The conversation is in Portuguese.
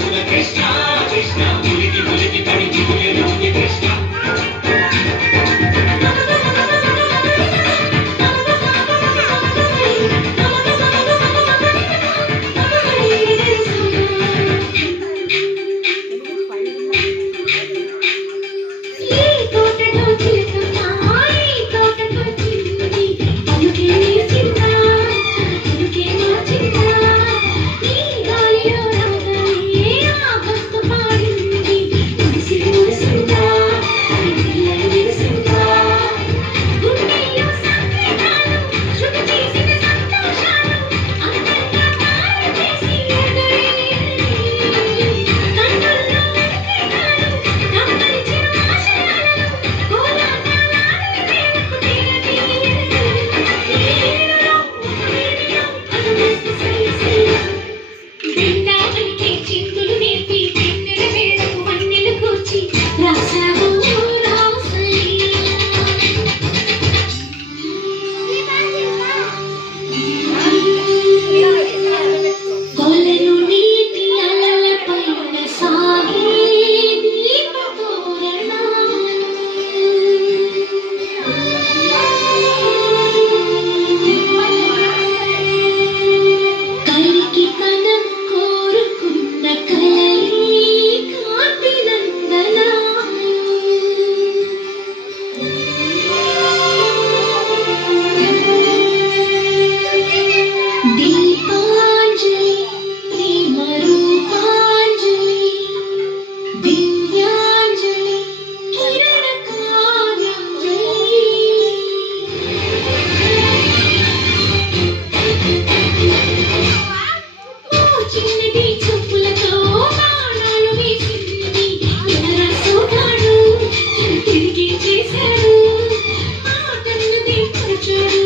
Thank you. century.